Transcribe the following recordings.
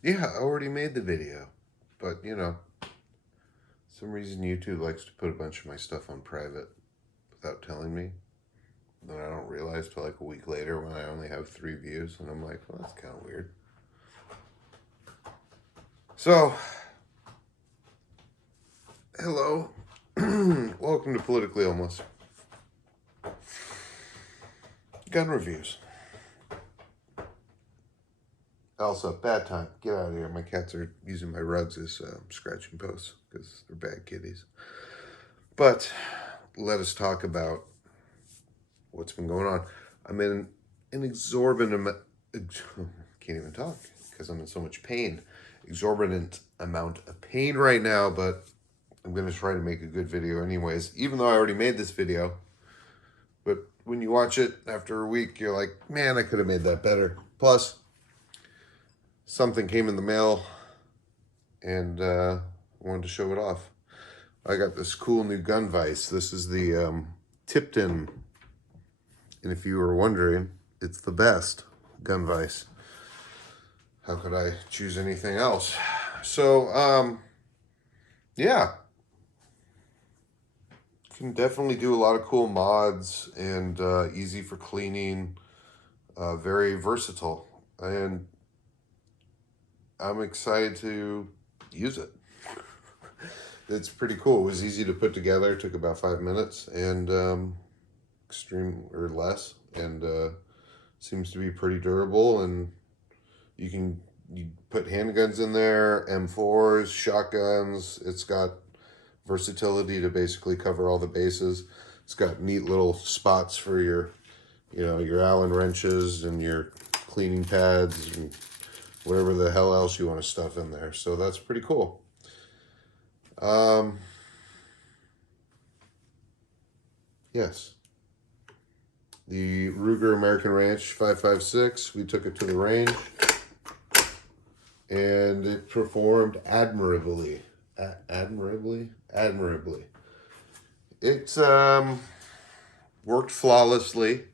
Yeah, I already made the video, but you know, some reason YouTube likes to put a bunch of my stuff on private without telling me. Then I don't realize till like a week later when I only have 3 views, and I'm like, well, that's kind of weird. So, hello, welcome to Politically Almost. Gun reviews. Also, bad time. Get out of here. My cats are using my rugs as scratching posts because they're bad kitties. But let us talk about what's been going on. I'm in an exorbitant can't even talk because I'm in so much pain. Exorbitant amount of pain right now, but I'm going to try to make a good video anyways, even though I already made this video. But when you watch it after a week, you're like, man, I could have made that better. Plus, something came in the mail and I wanted to show it off. I got this cool new gun vise. This is the Tipton. And if you were wondering, it's the best gun vise. How could I choose anything else? So, yeah. You can definitely do a lot of cool mods and easy for cleaning. Very versatile. And I'm excited to use it. It's pretty cool. It was easy to put together. It took about 5 minutes and extreme or less, and seems to be pretty durable. And you put handguns in there, M4s, shotguns. It's got versatility to basically cover all the bases. It's got neat little spots for your, your Allen wrenches and your cleaning pads and whatever the hell else you want to stuff in there. So that's pretty cool. Yes. The Ruger American Ranch 5.56, we took it to the range and it performed admirably. Admirably? It worked flawlessly,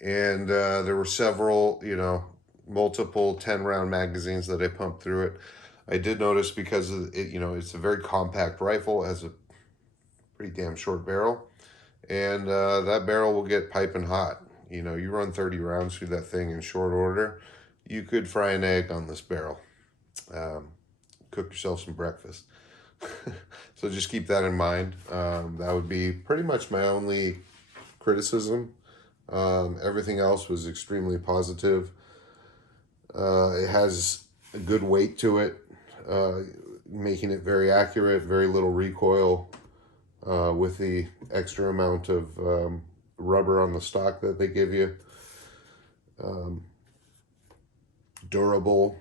and there were several, multiple 10-round magazines that I pumped through it. I did notice because of it, it's a very compact rifle. It has a pretty damn short barrel, and that barrel will get piping hot. You run 30 rounds through that thing in short order, you could fry an egg on this barrel. Cook yourself some breakfast. So just keep that in mind. That would be pretty much my only criticism. Everything else was extremely positive. It has a good weight to it, making it very accurate, very little recoil, with the extra amount of rubber on the stock that they give you. Durable,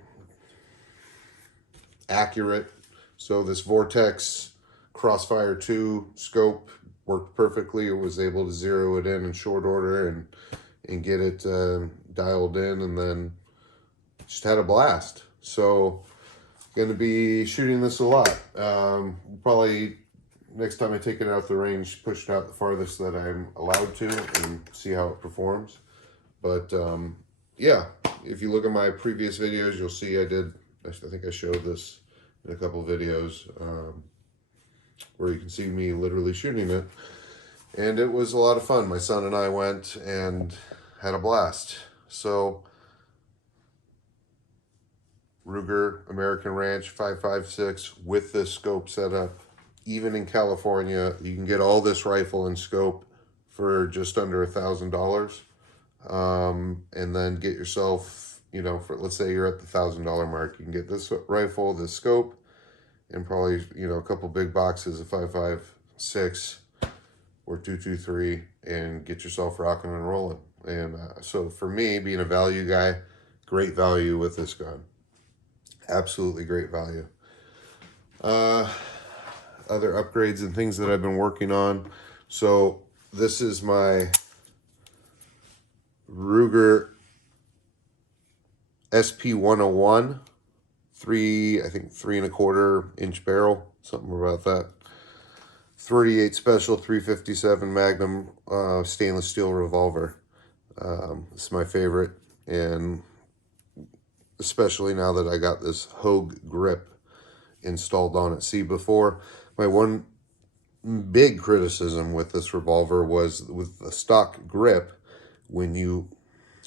accurate. So this Vortex Crossfire 2 scope worked perfectly. It was able to zero it in short order and get it dialed in, and then just had a blast. So going to be shooting this a lot. Probably next time I take it out the range, push it out the farthest that I'm allowed to and see how it performs. But yeah, if you look at my previous videos, you'll see I think I showed this in a couple of videos where you can see me literally shooting it. And it was a lot of fun. My son and I went and had a blast. So Ruger American Ranch 5.56 with this scope setup. Even in California, you can get all this rifle and scope for just under $1,000. And then get yourself, for, let's say you're at the $1,000 mark, you can get this rifle, this scope, and probably, a couple big boxes of 5.56 or 223 and get yourself rocking and rolling. And so for me, being a value guy, great value with this gun. Absolutely great value. Other upgrades and things that I've been working on. So this is my Ruger SP101, I think 3.25-inch barrel, something about that. 38 Special 357 Magnum stainless steel revolver. This is my favorite, and especially now that I got this Hogue grip installed on it. See, before, my one big criticism with this revolver was with the stock grip, when you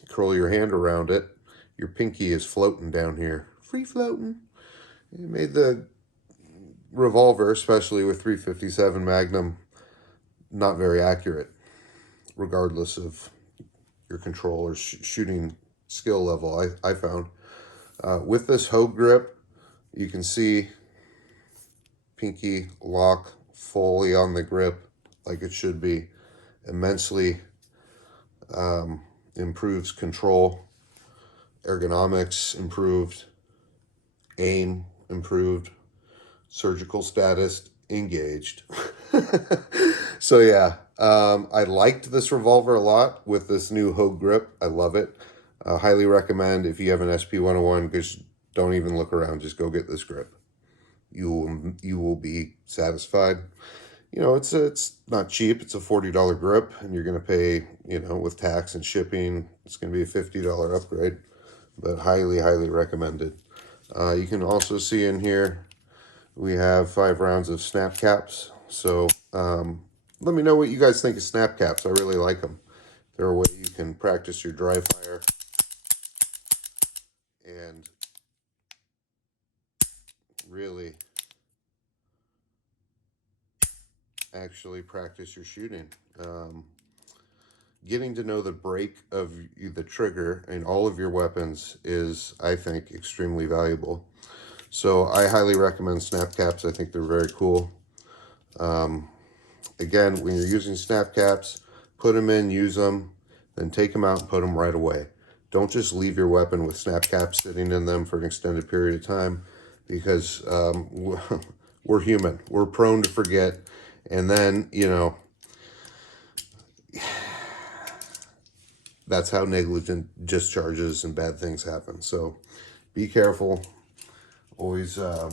curl your hand around it, your pinky is floating down here, free floating. It made the revolver, especially with 357 Magnum, not very accurate, regardless of your control or shooting skill level. I found with this Hogue grip, you can see pinky lock fully on the grip like it should be. Immensely improves control, ergonomics improved, aim improved, surgical status engaged. So yeah, I liked this revolver a lot with this new Hogue grip. I love it. Highly recommend if you have an SP101, just don't even look around. Just go get this grip. You will be satisfied. You know, it's not cheap. It's a $40 grip, and you're going to pay, you know, with tax and shipping, it's going to be a $50 upgrade. But highly, highly recommended. You can also see in here we have 5 rounds of snap caps. So let me know what you guys think of snap caps. I really like them. They're a way you can practice your dry fire and really actually practice your shooting. Getting to know the break of the trigger in all of your weapons is, I think, extremely valuable. So I highly recommend snap caps. I think they're very cool. Again, when you're using snap caps, put them in, use them, then take them out and put them right away. Don't just leave your weapon with snap caps sitting in them for an extended period of time, because we're human. We're prone to forget. And then, you know, that's how negligent discharges and bad things happen. So be careful. Always do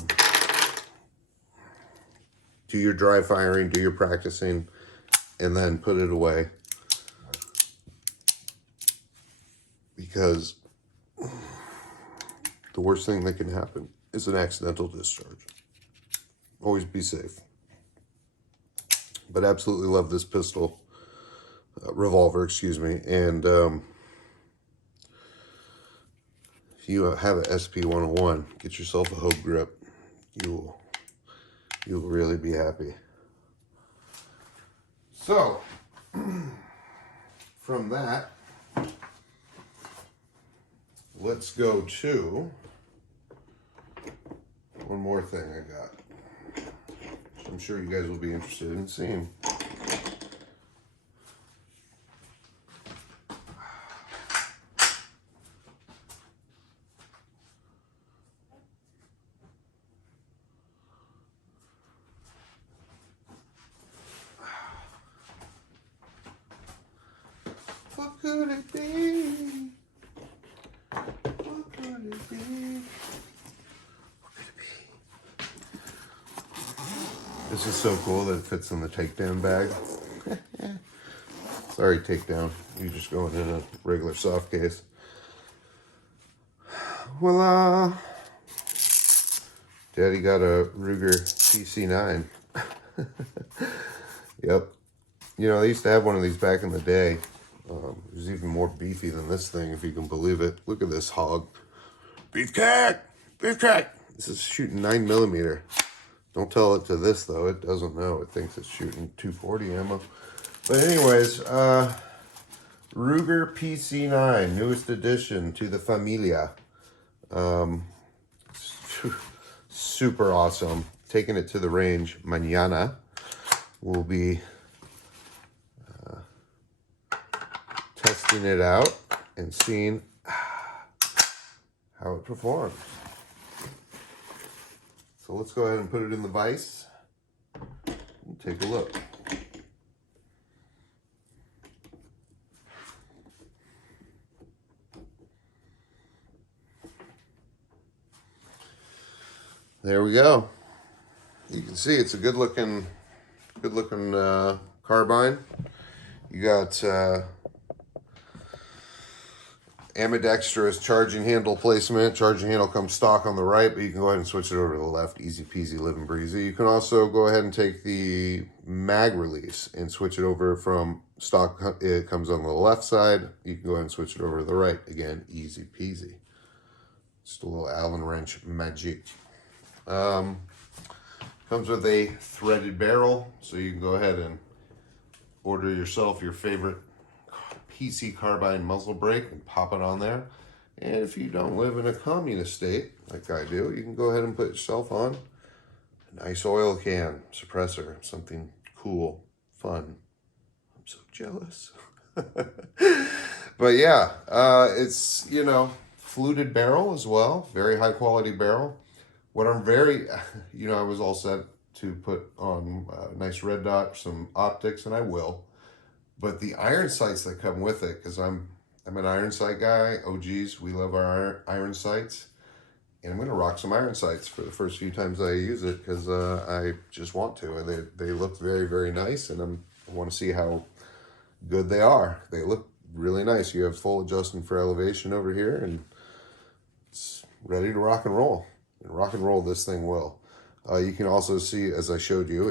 your dry firing, do your practicing, and then put it away. Because the worst thing that can happen is an accidental discharge. Always be safe. But absolutely love this pistol, revolver, excuse me. And if you have an SP101, get yourself a Hogue grip. You'll really be happy. So, from that, let's go to one more thing I got. I'm sure you guys will be interested in seeing. What could it be? What could it be? This is so cool that it fits in the takedown bag. Sorry, takedown. You just going in a regular soft case. Voila! Daddy got a Ruger PC9. Yep. You know, they used to have one of these back in the day. It was even more beefy than this thing, if you can believe it. Look at this hog. Beefcake! Beefcake! This is shooting 9mm. Don't tell it to this, though. It doesn't know. It thinks it's shooting 240 ammo. But anyways, Ruger PC9, newest addition to the Familia. Super awesome. Taking it to the range mañana. We'll be testing it out and seeing how it performs. So let's go ahead and put it in the vise and take a look. There we go. You can see it's a good looking carbine. You got ambidextrous charging handle placement. Charging handle comes stock on the right, but you can go ahead and switch it over to the left. Easy peasy, living breezy. You can also go ahead and take the mag release and switch it over from stock. It comes on the left side. You can go ahead and switch it over to the right. Again, easy peasy. Just a little Allen wrench magic. Comes with a threaded barrel, so you can go ahead and order yourself your favorite PC carbine muzzle brake and pop it on there. And if you don't live in a communist state like I do, you can go ahead and put yourself on a nice oil can suppressor, something cool, fun. I'm so jealous. But yeah, it's, you know, fluted barrel as well, very high quality barrel. What I'm very, you know, I was all set to put on a nice red dot, some optics, and I will. But the iron sights that come with it, because I'm an iron sight guy. Oh geez, we love our iron sights. And I'm going to rock some iron sights for the first few times I use it, because I just want to. And they look very, very nice, and I want to see how good they are. They look really nice. You have full adjustment for elevation over here, and it's ready to rock and roll. And rock and roll this thing will. You can also see, as I showed you,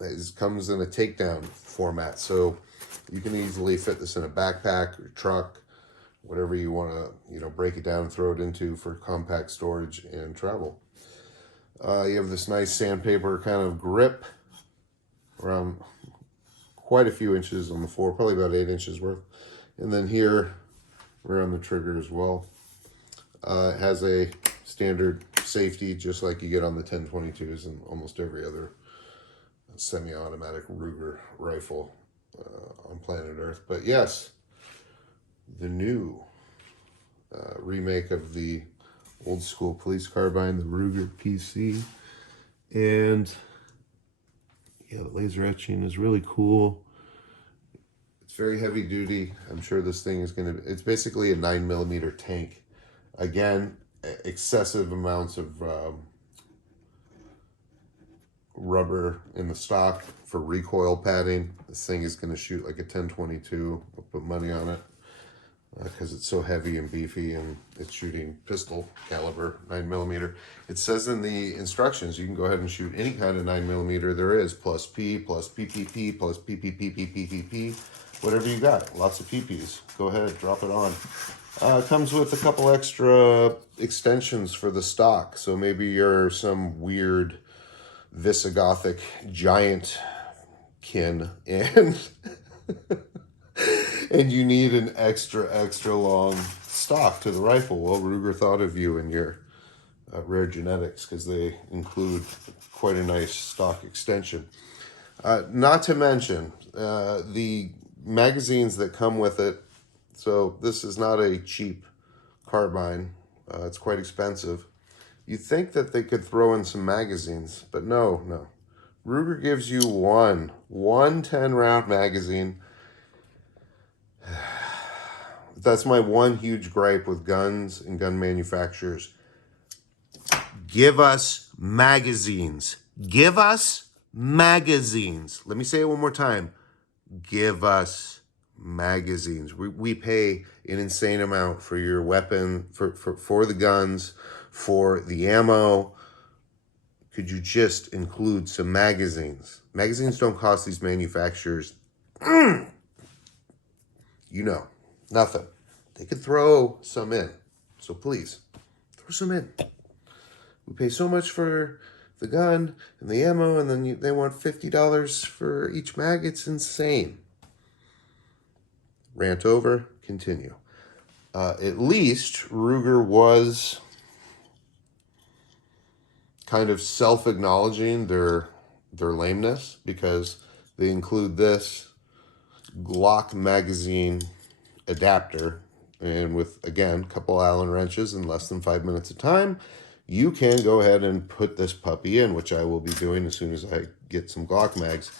it comes in a takedown format. So you can easily fit this in a backpack or truck, whatever you want to, you know, break it down and throw it into for compact storage and travel. You have this nice sandpaper kind of grip around quite a few inches on the floor, probably about 8 inches worth. And then here, around the trigger as well. It has a standard safety, just like you get on the 1022s and almost every other semi-automatic Ruger rifle on planet Earth. But yes, the new remake of the old school police carbine, the Ruger PC. And yeah, the laser etching is really cool. It's very heavy duty. I'm sure this thing is going to, it's basically a 9mm tank. Again, excessive amounts of rubber in the stock for recoil padding. This thing is going to shoot like a 1022. I'll put money on it because it's so heavy and beefy, and it's shooting pistol caliber 9mm. It says in the instructions you can go ahead and shoot any kind of 9mm there is, plus P, plus PPP, plus PPPPPPP, whatever you got. Lots of PPs. Go ahead, drop it on. It comes with a couple extra extensions for the stock. So maybe you're some weird Visigothic giant kin and and you need an extra long stock to the rifle. Well, Ruger thought of you and your rare genetics, because they include quite a nice stock extension. Not to mention the magazines that come with it. So this is not a cheap carbine. It's quite expensive. You think that they could throw in some magazines, but no. Ruger gives you one 10-round magazine. That's my one huge gripe with guns and gun manufacturers. Give us magazines. Give us magazines. Let me say it one more time. Give us magazines. We pay an insane amount for your weapon, for the guns, for the ammo. Could you just include some magazines? Magazines don't cost these manufacturers, you know, nothing. They could throw some in. So please, throw some in. We pay so much for the gun and the ammo, and then they want $50 for each mag. It's insane. Rant over, continue. At least Ruger was kind of self-acknowledging their lameness, because they include this Glock magazine adapter, and with, again, a couple Allen wrenches in less than 5 minutes of time, you can go ahead and put this puppy in, which I will be doing as soon as I get some Glock mags.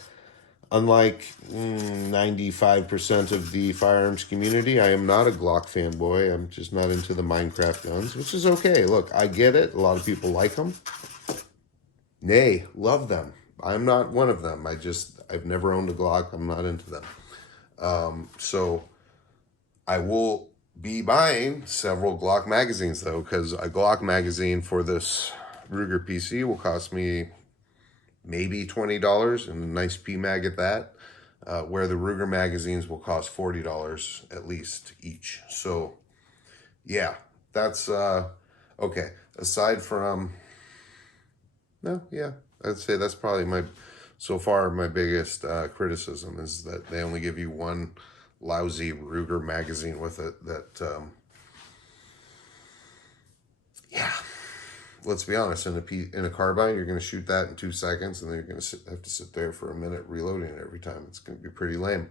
Unlike 95% of the firearms community, I am not a Glock fanboy. I'm just not into the Minecraft guns, which is okay. Look, I get it. A lot of people like them. Nay, love them. I'm not one of them. I've never owned a Glock. I'm not into them. So I will be buying several Glock magazines though, because a Glock magazine for this Ruger PC will cost me maybe $20 and a nice PMag at that, where the Ruger magazines will cost $40 at least each. So yeah, that's okay. Aside from, no, yeah, I'd say that's probably so far my biggest criticism is that they only give you one lousy Ruger magazine with it that, yeah, let's be honest, in a carbine, you're going to shoot that in 2 seconds, and then you're going to have to sit there for a minute reloading it every time. It's going to be pretty lame.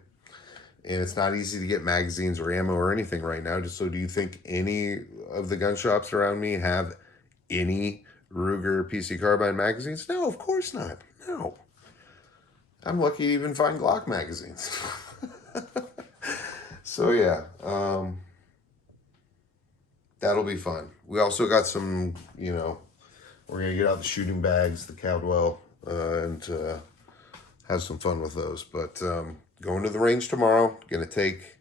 And it's not easy to get magazines or ammo or anything right now. Just so, do you think any of the gun shops around me have any Ruger PC carbine magazines? No, of course not. No. I'm lucky to even find Glock magazines. So yeah, that'll be fun. We also got some, we're gonna get out the shooting bags, the Caldwell, and have some fun with those. But going to the range tomorrow. Gonna take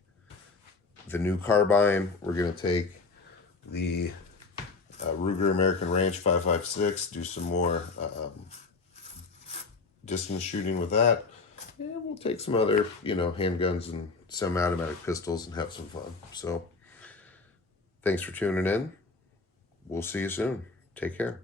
the new carbine. We're gonna take the Ruger American Ranch 5.56. Do some more distance shooting with that. And we'll take some other, handguns and semi-automatic pistols and have some fun. So thanks for tuning in. We'll see you soon. Take care.